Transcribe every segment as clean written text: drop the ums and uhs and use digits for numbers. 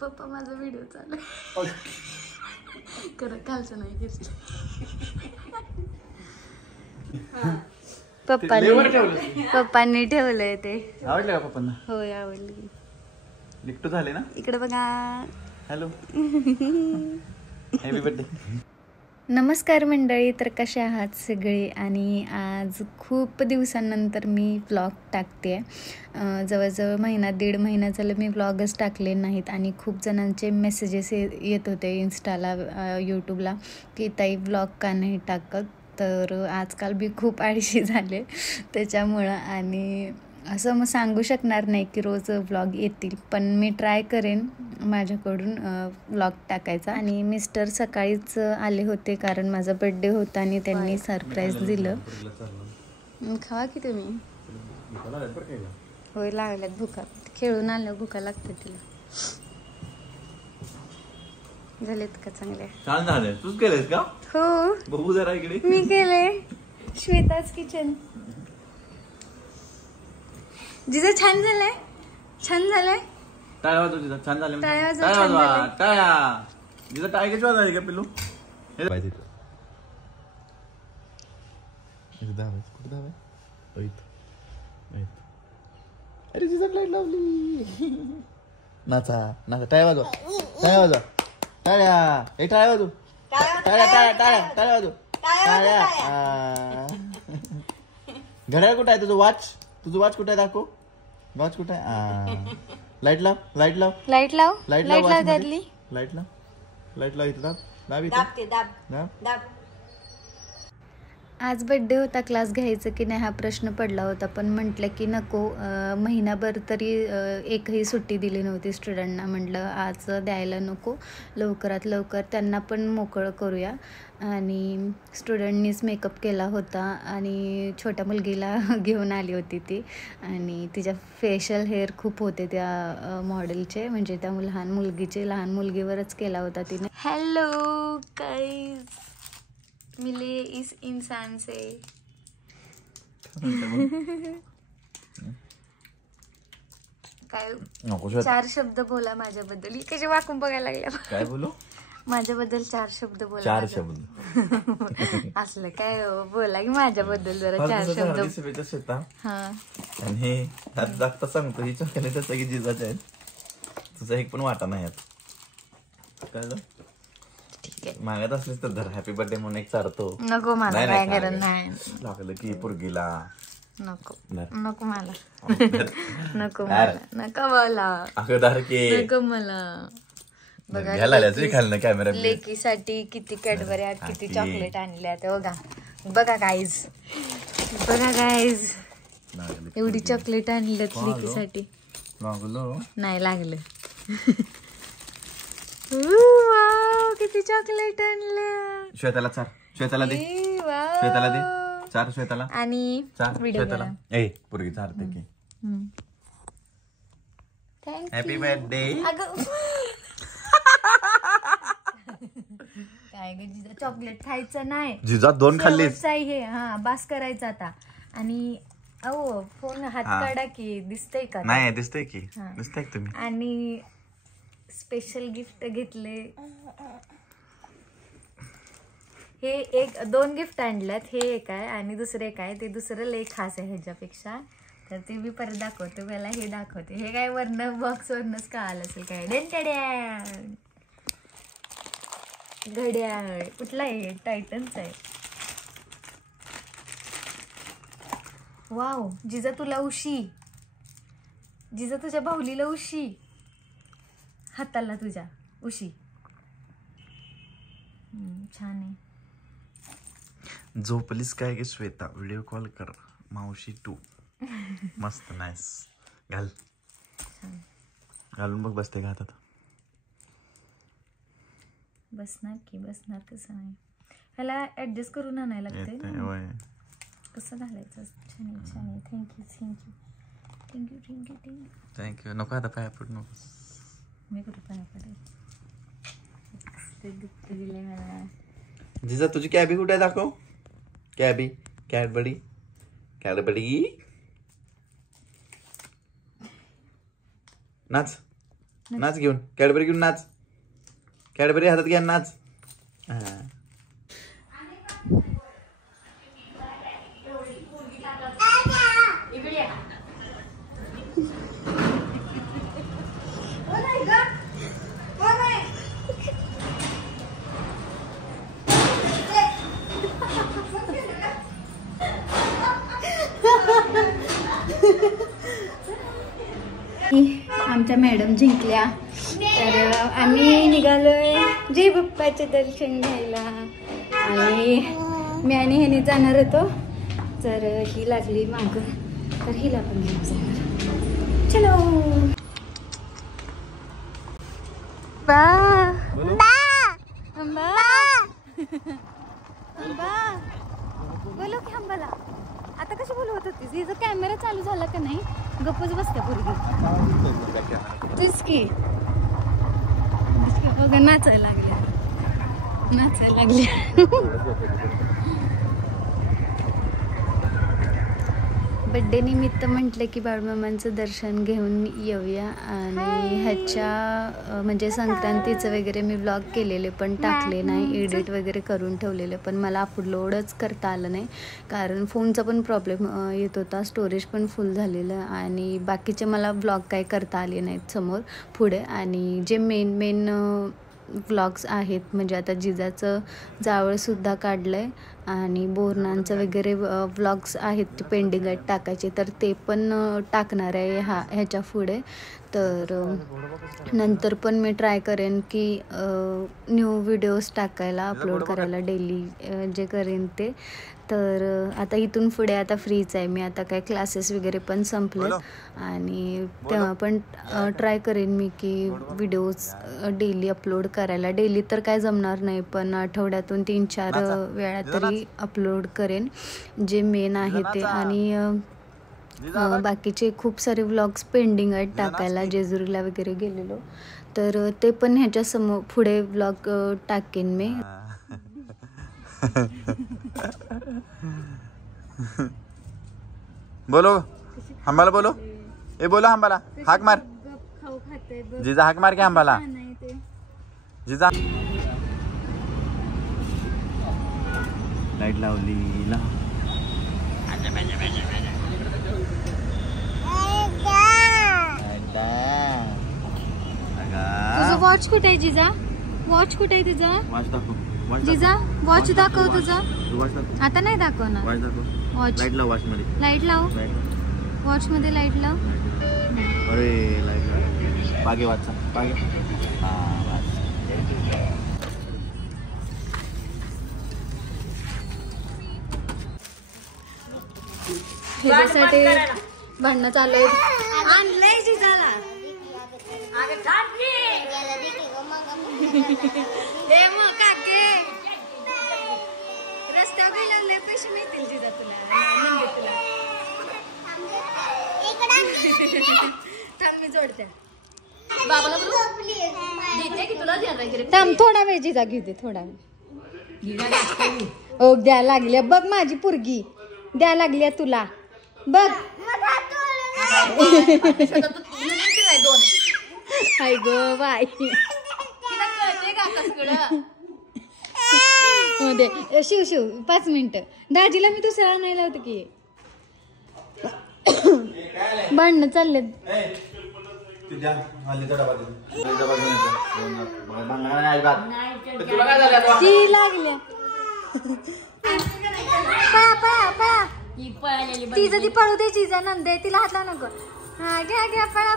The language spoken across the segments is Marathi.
पप्पा माझा व्हिडिओ चालू कर, कालचं नाही घेतलं. पप्पांनी ठेवलंय ते. आवडलं का पप्पांना? होय आवडली. लिफ्ट झाले ना इकडे बघा. Hello happy birthday. नमस्कार मंडळी, तर कसे आहात सगळे? आणि आज खूप दिवसांनंतर मी व्लॉग टाकते. जवळजवळ महिना दीड महिना झालं मी व्लॉगच टाकले नाहीत आणि खूप जणांचे मेसेजेस येत होते इंस्टाला यूट्यूबला की ताई व्लॉग का नाही टाकत. तर आजकाल मी खूप आळशी झाले त्याच्यामुळं, आणि असं मग सांगू शकणार नाही की रोज व्लॉग येतील, पण मी ट्राय करेन माझ्याकडून व्लॉग टाकायचा. आणि मिस्टर सकाळीच आले होते कारण माझा बड्डे होता आणि त्यांनी सरप्राईज दिलं. खावा की तुम्ही. होय लागल्यात भुका, खेळून आलं भुका लागते तिला. झालेत का चांगले? छान झाले. तूच केलेस का? हो बघू जरा इकडे. मी केले. श्वेताच किचन. जिजा छान झालंय, छान झालंय. टाळ्या वाजव जिजा, छान झाले. टाळ्या वाजव, टाळ्या छान वाजवा, झाले. टाळ्या. जिजा टाळ्या कशी वाजवायची का पिल्लू? अरे जिजा लाईट लावली. नाचा नाचा, टाळ्या वाजवा, टाळ्या वाजवा, टाळ्या. हे टाळ्या वाजव, टाळ्या टाळ्या टाळ्या टाळ्या वाजव, टाळ्या. घड्याळ कुठं आहे तुझं? वॉच, तुझं वॉच कुठं आहे? दाखव वॉच कुठं आहे? लाईट लाव, लाईट लाव, लाईट लाव, लाईट लाईट लाव लाव त्यातली. लाईट लाव, लाईट लाव. इथं दाब, दाब इथं दाब. आज बड्डे होता, क्लास घ्यायचं की नाही हा प्रश्न पडला होता, पण म्हटलं की नको. महिनाभर तरी एकही सुट्टी दिली नव्हती स्टुडंटना. म्हटलं आज द्यायला नको, लवकरात लवकर त्यांना पण मोकळं करूया. आणि स्टुडंटनीच मेकअप केला होता आणि छोट्या मुलगीला घेऊन आली होती ती, आणि तिच्या फेशियल हेअर खूप होते त्या मॉडेलचे, म्हणजे त्या लहान मुलगीचे, लहान मुलगीवरच केला होता तिने. हॅलो गाईज, मिले इस इंसान से. काय चार शब्द बोला माझ्याबद्दल. ही कशी वाकून बघायला लागल्या. काय बोलू? माझ्याबद्दल 4 शब्द बोला. 4 शब्द असलं काय बोला की माझ्याबद्दल जरा 4 शब्द. हा, आणि हे हात दाखता सांगतो, ही चॉकलेट सगळी जिजाचे आहेत, तुझा एक पण वाटा नाही आहेत. कळलं? ठीक आहे, मागत असलीस तर धर, हॅपी बर्थडे म्हणून एक चारतो. नको मला, काय गरज नाही. लागलं की पोरगीला नको, नको मला, नको मला, नको मला, अगोदर की नको मला. बघा कॅमेरा लेकीसाठी किती कॅडबऱ्या, किती चॉकलेट आणल्यात. बघा बघा गाईज, बघा गाईज, एवढी चॉकलेट आणल्यात लेकीसाठी. नाही लागलं. किती चॉकलेट आणल्या. श्वेताला 4, श्वेताला दे, श्वेताला दे 4, श्वेताला. आणि 4 श्वेताला. ए पोरगी चारते की. Happy birthday. काय ग जिजा, चॉकलेट खायचं नाही. जिजा 2 खाल्लीस. हे हा बास करायचा आता. आणि अहो फोन हात काढा की, दिसतंय का? नाही दिसतंय की, दिसतंय तुम्ही. आणि स्पेशल गिफ्ट घेतले. हे 2 गिफ्ट आणल्यात. हे एक आहे आणि दुसरं एक आहे. ते दुसरं लय खास आहे ह्याच्यापेक्षा, तर ते मी परत दाखवते. मला हे दाखवते. हे काय वरनं बॉक्स वरनच कळालं असेल काय. घड्याळ कुठला आहे? टायटनच आहे. वाव, जिजा तुला उशी, जिजा तुझ्या भाऊलीला उशी, हाताला तुझ्या उशी. छान आहे. झोपलीस काय की श्वेता? व्हिडिओ कॉल कर मावशी 2. मस्त, नाईस. घाल, घालून बघ बसते का हातात. बसणार की, बसणार कसं नाही. ह्याला ऍडजस्ट करून आणायला लागते. कसं घालायचं? छान आहे, छान आहे. Thank you, thank you, thank you, thank you, thank you, thank you. नको आता पाया पडू नको. मी कुठं पाया पडेल? दिले मला. जिजा तुझी कॅबी कुठे आहे? दाखव कॅबी. कॅडबडी, कॅडबडी. नाच नाच घेऊन कॅडबरी घेऊन नाच कॅडबरी हातात घ्या नाच आमच्या मॅडम जिंकल्या तर आम्ही निघालोय जय बाप्पाचे दर्शन घ्यायला आणि मी आणि ह्यानी जाणार होतो तर ही लागली माग तर हिला पण घेऊन जाणार चलो बा बोलो की आंबाला आता कशी बोलवत होतीस हिचा कॅमेरा चालू झाला का नाही गप्पच बसत्या पोरगी तेच की बघा नाचायला लागल्या बड्डे निमित्त म्हटलं की बाळमामांचं दर्शन घेऊन येऊया आणि ह्याच्या म्हणजे संक्रांतीचं वगैरे मी ब्लॉग केलेले पण टाकले नाही एडिट वगैरे करून ठेवलेले पण मला अपलोडच करता आलं नाही कारण फोनचा पण प्रॉब्लेम येत होता स्टोरेज पण फुल झालेलं आणि बाकीचे मला ब्लॉग काही करता आले नाहीत समोर पुढे आणि जे मेन व्लॉग्स आहेत म्हणजे आता जिजाचं जावळसुद्धा काढलं आहे आणि बोरणांचं वगैरे व्लॉग्स आहेत ते पेंडिंग आहेत टाकायचे तर ते पण टाकणार आहे ह्याच्या पुढे तर नंतर पण मी ट्राय करेन की न्यू व्हिडिओज टाकायला अपलोड करायला डेली जे करेन ते तर आता इथून पुढे आता फ्रीच आहे मी आता काय क्लासेस वगैरे पण संपले आणि तेव्हा पण ट्राय करेन मी की व्हिडिओज डेली अपलोड करायला डेली तर काय जमणार नाही पण आठवड्यातून 3-4 वेळा तरी अपलोड करेन जे मेन आहे ते आणि बाकीचे खूप सारे व्लॉग्स पेंडिंग आहेत टाकायला जेजुरीला वगैरे गेलेलो तर ते पण ह्याच्या समोर पुढे व्लॉग टाकेन मी बोलो हंबाला बोलो ए बोलो हंबाला हाक मार जिजा हाक मार के हंबाला जिजा लाईट लावली ला तुझं वॉच कुठे आहे जिजा वॉच कुठे आहे तुझं जिजा वॉच दाखव तुझं आता नाही दाखव ना वॉच लाईट लाव वॉच मध्ये लाईट लाव अरे लाईट पागे वाचा पागे ह्याच्यासाठी भांडणं चालू आहेत आणलंय जिजाला हे मग काके रस्त्यावर गेल्यावर पैसे मिळतील जिजा तुला थांब मी जोडते बाबाला थांब थोडा वेळ जिजा घेते थोडा वेळ ओ द्या लागल्या बघ माझी पोरगी द्या लागल्या तुला बघ हाय ग बाई शिव 5 मिनिटं दाजीला मी दुसऱ्या आणायला होतं की भांडणं चाललेत ती लागल्या तिचं ती पळू दे चिजा नंदे तिला हात लावू नको हा घ्या पळा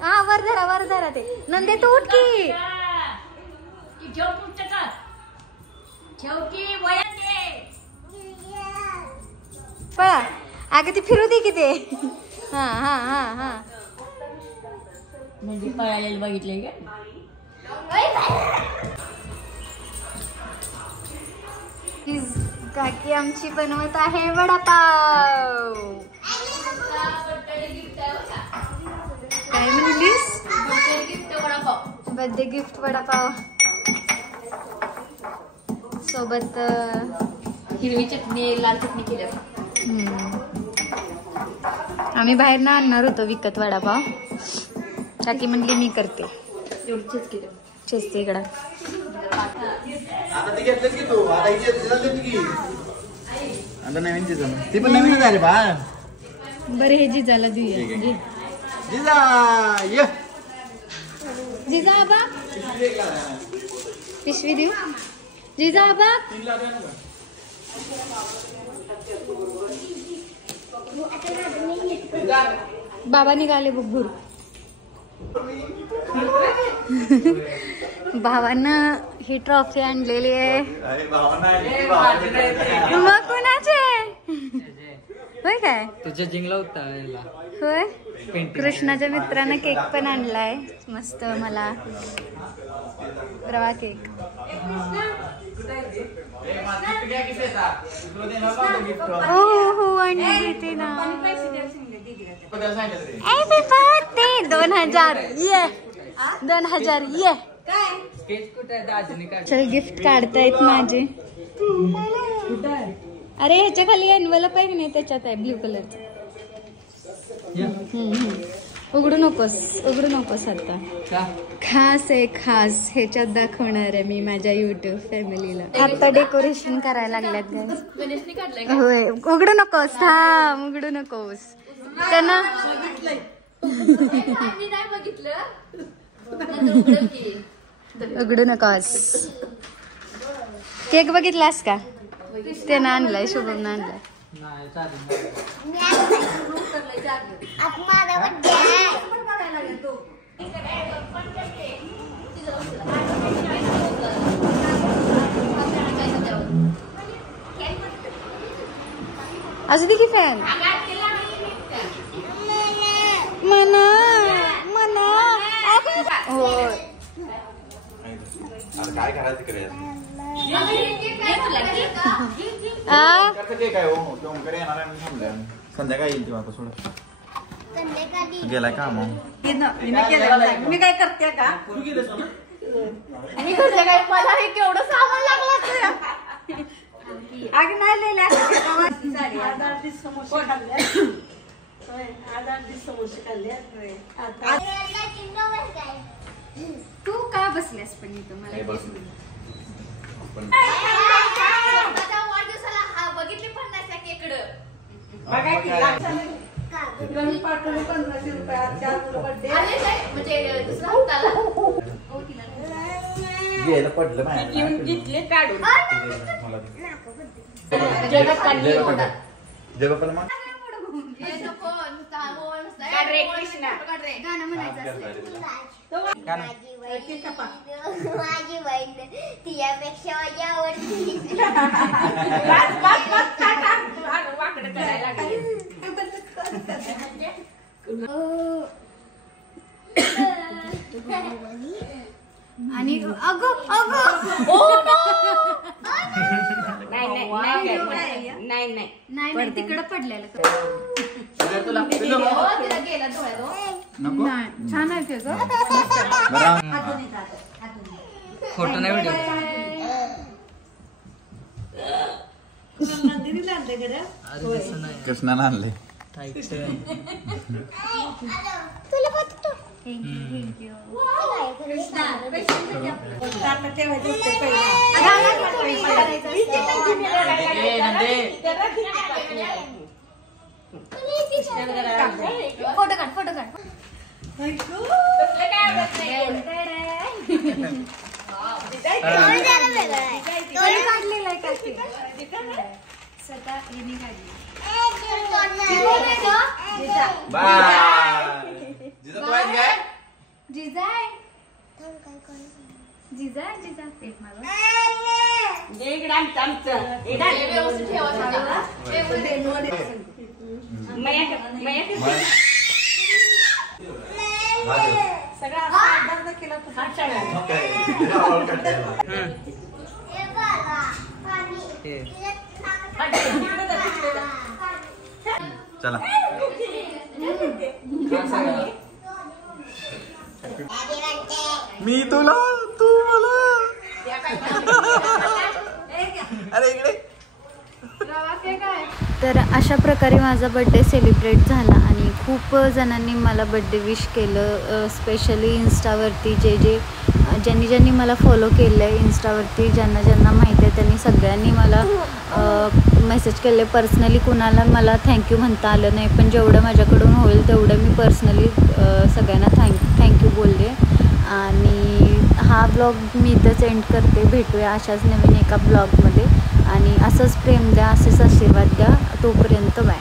हा वर धरा ते नंदे तू उठ की पळा अगं ती फिरू दे की ते हा म्हणजे पळायला बघितले का काकी आमची बनवत आहे वडापाव काय म्हणलीस बर्थडे गिफ्ट वडापाव सोबत हिरवी चटणी लाल चटणी केल्या आम्ही बाहेर ना आणणार होतो विकत वडापाव काकी म्हणली मी करते. एवढीच केलं. चेस्ते इकडं. आता ती घेतलीस की तू आता ही घेतली की आता नवीन जिजा ती पण नवीनच आली बा. बरं हे जिजाला देऊया. जिजा ये जिजा आबा पिशवी देऊ. जिजा आबा बाबा निघाले बुब्बूर. भावानं ही ट्रॉफी आणलेली आहे. मग कुणाचे होय काय तुझ्या जिंकला होता होय. कृष्णाच्या मित्रानं केक पण आणलाय मस्त मला रवा केक. हो हो आणली घेते ना. हॅपी बर्थडे 2000 ये 2000 ये. चल गिफ्ट काढतायत माझे. अरे ह्याच्या खाली एनवेलप आहे की नाही त्याच्यात आहे ब्ल्यू कलरचं. उघडू नकोस आता. खास आहे खास ह्याच्यात दाखवणार आहे मी माझ्या युट्यूब फॅमिलीला. आता डेकोरेशन करायला लागल्यात guys. होय उघडू नकोस. उघडू नकोस त्यांना. उघडू नकोस. केक बघितलास का. त्यानं आणलाय शुभमनं आणलाय. असू दे की फॅन. मना हो काय करायचं तिकडे संध्याकाळी येईल तेव्हा सोड. गेलाय का मग मी काय करते का मला हे केवढं सामान लागलं. आग नाही लिहिल्या समोसे खाल्ले. तू का बसल्यास पण इथं मला बघितली पण नाही केकडं. पाठवले 1500 रुपये म्हणजे दुसरा हप्ताला गेलं पडलं घेतले काढून जगपाल मग गाणं म्हणायचं. माझी बहीण तिच्यापेक्षा माझी आवडती. आणि अगो नाही तिकडं पडलेलं. गेला छान आहे ते फोटो नाही व्हिडिओ. कृष्णानं आणले. फोटो काढ. काढलेला आहे काकी. स्वतः हिने काढली. जिजा पेट मारवा. चला मी तुला तू मला. अरे इकडे तर अशा प्रकारे माझा बड्डे सेलिब्रेट झाला आणि खूप जणांनी मला बड्डे विश केलं. स्पेशली इन्स्टावरती ज्यांनी मला फॉलो केलं आहे इन्स्टावरती, ज्यांना माहीत आहे त्यांनी सगळ्यांनी मला मेसेज केले. पर्सनली कुणाला मला थँक्यू म्हणता आलं नाही, पण जेवढं माझ्याकडून होईल तेवढं मी पर्सनली सगळ्यांना थँक्यू बोलले. आणि हा ब्लॉग मी इथंच एंड करते. भेटूया अशाच नवीन एका ब्लॉगमध्ये आणि असंच प्रेम द्या, असेच आशीर्वाद द्या. तोपर्यंत बाय.